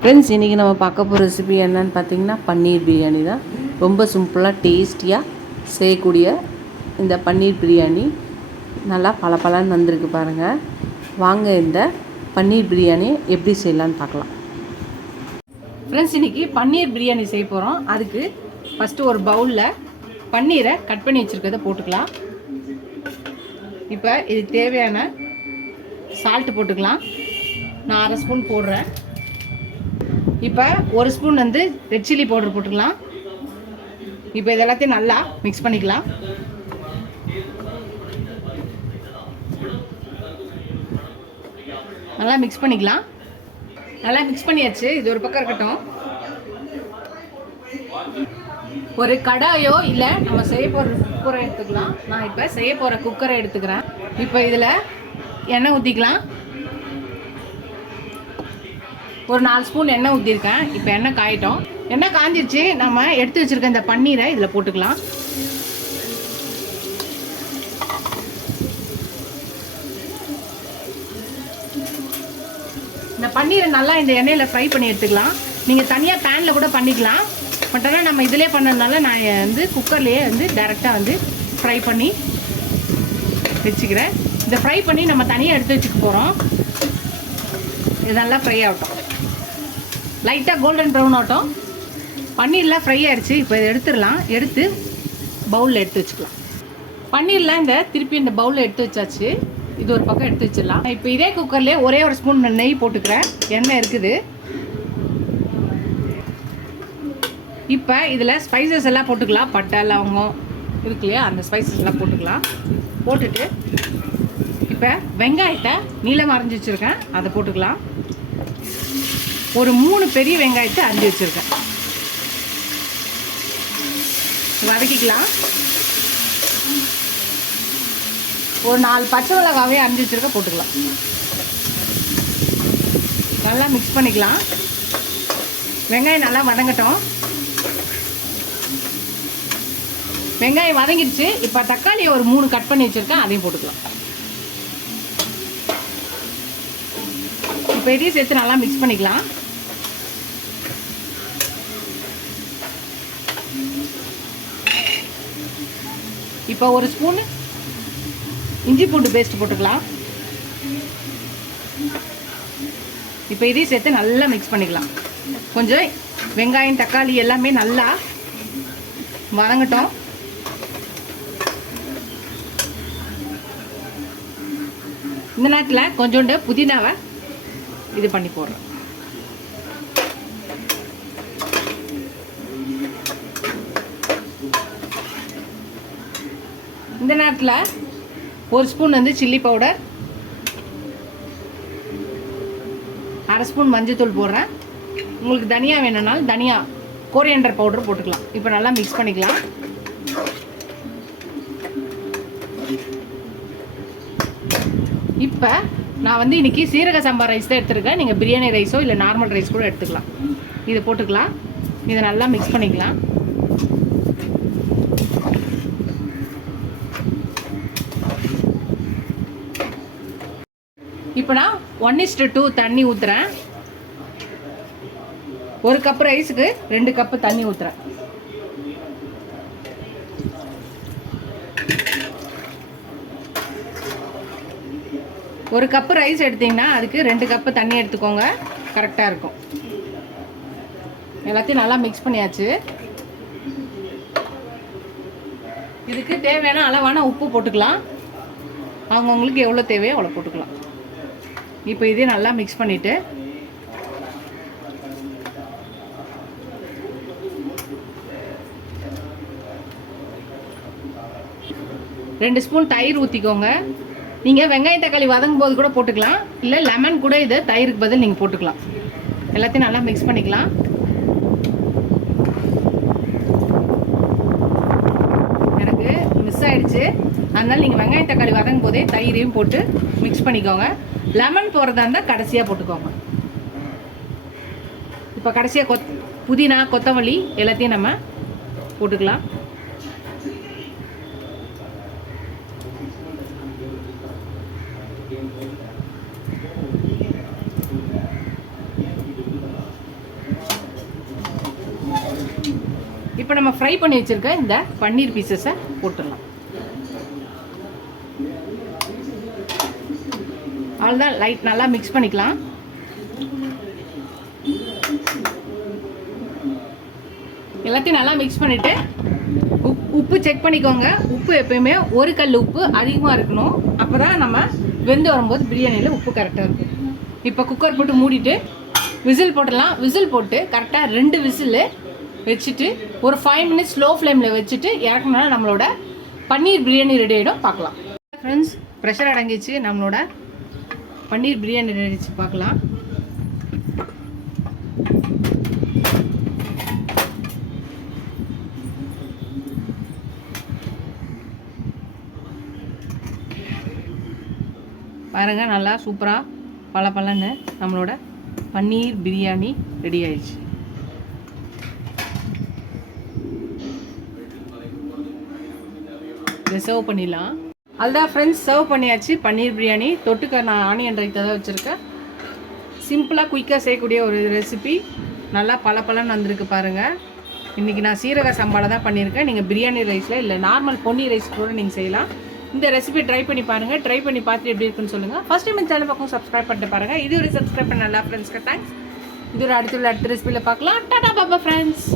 Friends, இன்றைக்கி நம்ம பார்க்க போகிற ரெசிபி என்னன்னு பார்த்தீங்கன்னா பன்னீர் பிரியாணி தான். ரொம்ப சிம்பிளாக டேஸ்டியாக செய்யக்கூடிய இந்த பன்னீர் பிரியாணி நல்லா பலன்னு வந்திருக்கு பாருங்கள். வாங்க இந்த பன்னீர் பிரியாணி எப்படி செய்யலான்னு பார்க்கலாம். ஃப்ரெண்ட்ஸ், இன்றைக்கி பன்னீர் பிரியாணி செய்ய போகிறோம். அதுக்கு ஃபஸ்ட்டு ஒரு பவுலில் பன்னீரை கட் பண்ணி வச்சுருக்கிறத போட்டுக்கலாம். இப்போ இதுக்கு தேவையான சால்ட்டு போட்டுக்கலாம். நான் 1/2 ஸ்பூன் போடுறேன். இப்போ 1 ஸ்பூன் ரெட் சில்லி பவுடர் போட்டுக்கலாம். இப்போ இது எல்லாத்தையும் நல்லா மிக்ஸ் பண்ணிக்கலாம். நல்லா மிக்ஸ் பண்ணிக்கலாம். நல்லா மிக்ஸ் பண்ணியாச்சு. இது ஒரு பக்கம் இருக்கட்டும். ஒரு கடாயோ இல்லை நம்ம செய்ய போகிற குக்கரை எடுத்துக்கலாம். நான் இப்போ செய்ய போகிற குக்கரை எடுத்துக்கிறேன். இப்போ இதில் எண்ணெய் ஊற்றிக்கலாம். ஒரு 4 ஸ்பூன் எண்ணெய் ஊற்றிருக்கேன். இப்போ எண்ணெய் காயிட்டோம். எண்ணெய் காஞ்சிருச்சு. நம்ம எடுத்து வச்சுருக்க இந்த பன்னீரை இதில் போட்டுக்கலாம். இந்த பன்னீரை நல்லா இந்த எண்ணெயில் ஃப்ரை பண்ணி எடுத்துக்கலாம். நீங்கள் தனியாக பேனில் கூட பண்ணிக்கலாம். பட் ஆனால் நம்ம இதிலே பண்ணதுனால நான் குக்கர்லேயே டைரெக்டாக ஃப்ரை பண்ணி வச்சுக்கிறேன். இதை ஃப்ரை பண்ணி நம்ம தனியாக எடுத்து வச்சுக்க போகிறோம். இது நல்லா ஃப்ரை ஆகட்டும். லைட்டாக கோல்டன் ப்ரௌன் ஆகட்டும். பன்னீர்லாம் ஃப்ரை ஆகிடுச்சு. இப்போ இதை எடுத்துடலாம். எடுத்து பவுலில் எடுத்து வச்சுக்கலாம். பன்னீர்லாம் திருப்பி இந்த பவுலில் எடுத்து வச்சாச்சு. இது ஒரு பக்கம் எடுத்து வச்சிடலாம். இப்போ இதே குக்கர்லேயே ஒரே ஒரு ஸ்பூன் நெய் போட்டுக்கிறேன். எண்ணெய் இருக்குது. இப்போ இதில் ஸ்பைசஸ் எல்லாம் போட்டுக்கலாம். பட்டை, லவங்கம் இருக்கு இல்லையா, அந்த ஸ்பைசஸ் எல்லாம் போட்டுக்கலாம். போட்டுட்டு இப்போ வெங்காயத்தை நீளமாக அரைஞ்சி வச்சுருக்கேன். அதை போட்டுக்கலாம். ஒரு 3 பெரிய வெங்காயத்தை அரிஞ்சு வச்சுருக்கேன். வதக்கிக்கலாம். ஒரு 4 பச்சை மிளகாவே அரிஞ்சு வச்சுருக்க போட்டுக்கலாம். நல்லா மிக்ஸ் பண்ணிக்கலாம். வெங்காயம் நல்லா வதங்கட்டும். வெங்காயம் வதங்கிடுச்சு. இப்போ தக்காளியை ஒரு 3 கட் பண்ணி வச்சுருக்கேன். அதையும் போட்டுக்கலாம். இப்போ இதையும் சேர்த்து நல்லா மிக்ஸ் பண்ணிக்கலாம். இப்போ ஒரு ஸ்பூன் இஞ்சி பூண்டு பேஸ்ட் போட்டுக்கலாம். இப்போ இதையும் சேர்த்து நல்லா மிக்ஸ் பண்ணிக்கலாம். கொஞ்சம் வெங்காயம், தக்காளி எல்லாமே நல்லா வதங்கட்டும். இந்த நேரத்தில் கொஞ்சோண்டு புதினாவை இது பண்ணி போடுறோம். இந்த நேரத்தில் ஒரு ஸ்பூன் சில்லி பவுடர், 1/2 ஸ்பூன் மஞ்சத்தூள் போடுறேன். உங்களுக்கு தனியா வேணும்னாலும் தனியா கோரியண்டர் பவுடர் போட்டுக்கலாம். இப்போ நல்லா மிக்ஸ் பண்ணிக்கலாம். இப்போ நான் இன்றைக்கி சீரக சம்பா ரைஸ் தான் எடுத்துருக்கேன். நீங்கள் பிரியாணி ரைஸோ இல்லை நார்மல் ரைஸ் கூட எடுத்துக்கலாம். இதை போட்டுக்கலாம். இதை நல்லா மிக்ஸ் பண்ணிக்கலாம். இப்போ நான் 1:2 தண்ணி ஊற்றுறேன். 1 கப் ரைஸுக்கு 2 கப்பு தண்ணி ஊற்றுறேன். ஒரு கப்பு ரைஸ் எடுத்திங்கன்னா அதுக்கு 2 கப்பு தண்ணி எடுத்துக்கோங்க. கரெக்டாக இருக்கும். எல்லாத்தையும் நல்லா மிக்ஸ் பண்ணியாச்சு. இதுக்கு தேவையான அளவான உப்பு போட்டுக்கலாம். அவங்கவுங்களுக்கு எவ்வளோ தேவையோ அவ்வளோ போட்டுக்கலாம். இப்போ இதையும் நல்லா மிக்ஸ் பண்ணிவிட்டு ரெண்டு ஸ்பூன் தயிர் ஊற்றிக்கோங்க. நீங்கள் வெங்காயம் தக்காளி வதங்கும் போது கூட போட்டுக்கலாம். இல்லை லெமன் கூட இதை தயிருக்கு பதில் நீங்கள் போட்டுக்கலாம். எல்லாத்தையும் நல்லா மிக்ஸ் பண்ணிக்கலாம். எனக்கு மிஸ் ஆகிடுச்சு. அதனால் நீங்கள் வெங்காயம் தக்காளி வதங்கும் போதே தயிரையும் போட்டு மிக்ஸ் பண்ணிக்கோங்க. லெமன் போடுறதா இருந்தால் கடைசியாக போட்டுக்கோங்க. இப்போ கடைசியாக புதினா, கொத்தமல்லி எல்லாத்தையும் நம்ம போட்டுக்கலாம். இப்போ நம்ம ஃப்ரை பண்ணி வச்சுருக்க இந்த பன்னீர் பீசஸை போட்டுடலாம். அவ்வளோதான், லைட் நல்லா மிக்ஸ் பண்ணிக்கலாம். எல்லாத்தையும் நல்லா மிக்ஸ் பண்ணிவிட்டு உப்பு செக் பண்ணிக்கோங்க. உப்பு எப்பயுமே ஒரு கல் உப்பு அதிகமாக இருக்கணும். அப்போ தான் நம்ம வெந்து வரும்போது பிரியாணியில் உப்பு கரெக்டாக இருக்கும். இப்போ குக்கர் போட்டு மூடிட்டு விசில் போட்டுடலாம். விசில் போட்டு கரெக்டாக 2 விசில் வச்சுட்டு ஒரு 5 மினிட்ஸ் ஸ்லோ ஃப்ளேமில் வச்சுட்டு இறக்குனா நம்மளோட பன்னீர் பிரியாணி ரெடி ஆகிடும். பார்க்கலாம் ஃப்ரெண்ட்ஸ். ப்ரெஷர் அடங்கிச்சு, நம்மளோட பன்னீர் பிரியாணி ரெடி ஆகிடுச்சு. பார்க்கலாம். பாருங்கள், நல்லா சூப்பராக பலன்னு நம்மளோட பன்னீர் பிரியாணி ரெடி ஆயிடுச்சு. இதை சர்வ் பண்ணிடலாம். அதுதான் ஃப்ரெண்ட்ஸ், சர்வ் பண்ணியாச்சு பன்னீர் பிரியாணி. தொட்டுக்க நான் ஆனியன் ரைத்தா தான் வச்சுருக்கேன். சிம்பிளாக குயிக்காக செய்யக்கூடிய ஒரு ரெசிபி. நல்லா பலன்னு வந்திருக்கு பாருங்கள். இன்றைக்கி நான் சீரக சம்பாவில் தான் பண்ணியிருக்கேன். நீங்கள் பிரியாணி ரைஸில் இல்லை நார்மல் பொன்னி ரைஸ் கூட நீங்கள் செய்யலாம். இந்த ரெசிபி ட்ரை பண்ணி பாருங்கள். ட்ரை பண்ணி பார்த்துட்டு எப்படி இருக்குன்னு சொல்லுங்கள். ஃபஸ்ட் டைம் இந்த சேனல் பக்கம் சப்ஸ்கிரைப் பண்ணிட்டு பாருங்கள். இது ஒரு சப்ஸ்கிரைப் பண்ண நல்லா ஃப்ரெண்ட்ஸ்க்கு தேங்க்ஸ். இது ஒரு அடுத்த ரெசிபியில் பார்க்கலாம். டாடா பாபா ஃப்ரெண்ட்ஸ்.